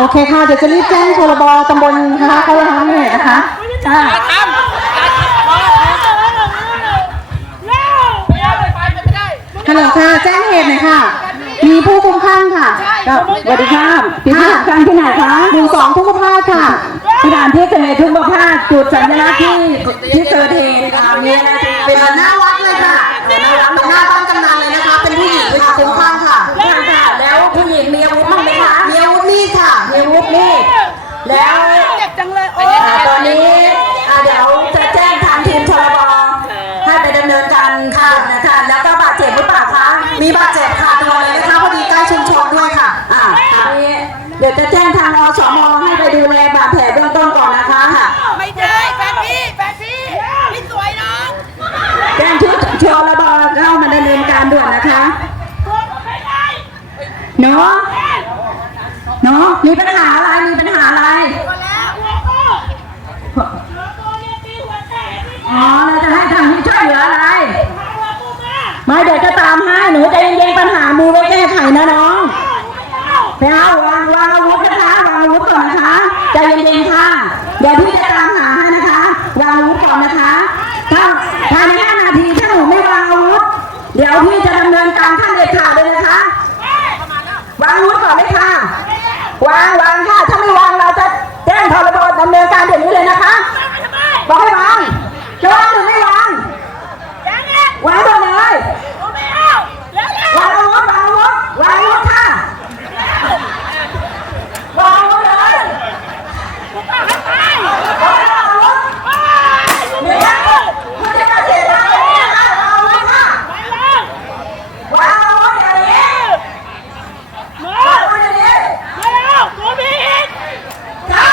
โอเคค่ะ เดี๋ยวจะรีบแจ้งชลบตำบลนะคะเขาจะทำเหตุนะคะค่ะทำพอแล้วไม่ได้ไปไม่ได้ฮัลโหลค่ะ แจ้งเหตุหน่อยค่ะ มีผู้คุ้มข้างค่ะก็สวัสดีครับที่ผู้คุ้มข้างที่ไหนคะหนึ่งสองทุกภาคค่ะสถานที่เกิดเหตุทุกภาคจุดสัญลักษณ์ที่ เดี๋ยวจะแจ้งทางอสมให้ไปดูแลบาดแผลเบื้องต้นก่อนนะคะค่ะ ไม่ได้แฟนพี่แฟนพี่พี่สวยน้องแจ้งชุดชลบเข้ามาดำเนินการด่วนนะคะเนาะเนาะมีปัญหาอะไรมีปัญหาอะไรอ๋อเราจะให้ทางที่ช่วยเหลืออะไรไม่เดี๋ยวจะตามให้หนูใจเย็นๆปัญหามีไว้แก้ไขนะน้องไปเอา เย็นๆค่ะเดี๋ยวพี่จะตามหาให้นะคะ วางอาวุธก่อนนะคะ ถ้าภายในห้านาทีถ้าหนูไม่วางอาวุธ เดี๋ยวพี่จะดำเนินการขั้นเด็ดขาดเลยนะคะ วางอาวุธก่อนเลยค่ะ วางวางค่ะ ถ้าไม่วางเราจะแจ้งพรบดำเนินการเดี๋ยวนี้เลยนะคะ บอกให้วางจะวางหรือไม่วาง วางก่อนเลยวางอาวุธวางอาวุธวางอาวุธค่ะวางอาวุธเลยวางอาวุธไม่ได้คุณจะมาเสียดายเนี่ยค่ะวางอาวุธค่ะวางอาวุธเดี๋ยวนี้วางอาวุธเดี๋ยวนี้จ้า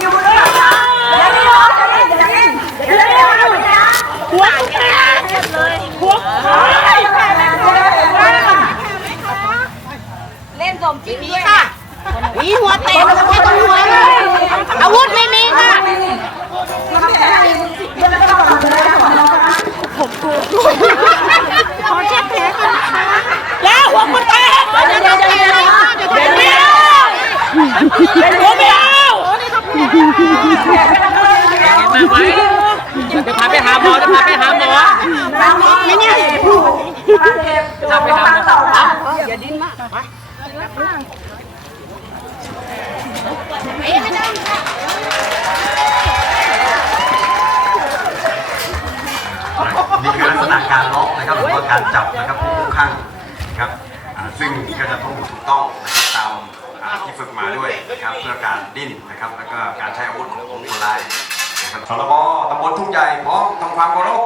อยู่เลยค่ะเดี๋ยวนี้รอเดี๋ยวนี้เดี๋ยวนี้เดี๋ยวนี้เดี๋ยวนี้นะ หัวแตกเลยหัวแตก เล่นสมจริงมีค่ะมีหัวแตกแล้วก็ต้องหัวเลยอาวุธไม่มีค่ะขอเช็คแผลก่อนนะคะแล้วหัวคนแตกเดี๋ยวเดี๋ยวเดี๋ยวเดี๋ยวเดี๋ยวไม่เอาเดี๋ยวหัวไม่เอามาไว้จะพาไปหาหมอจะพาไปหาหมอไม่เนี่ยผู้บาดเจ็บพาไปหาหมออย่าดิ้นมากไป นี่คือลักษณะการล็อกนะครับหรือว่าการจับนะครับผู้คุมข้างนะครับอ่าซึ่งก็จะต้องถูกต้องนะครับตามอ่าที่ฝึกมาด้วยนะครับเพื่อการดิ้นนะครับ แล้วก็การใช้อาวุธของคนร้ายนะครับสรบตำบลทุ่งใหญ่พร้อมทำความเคารพ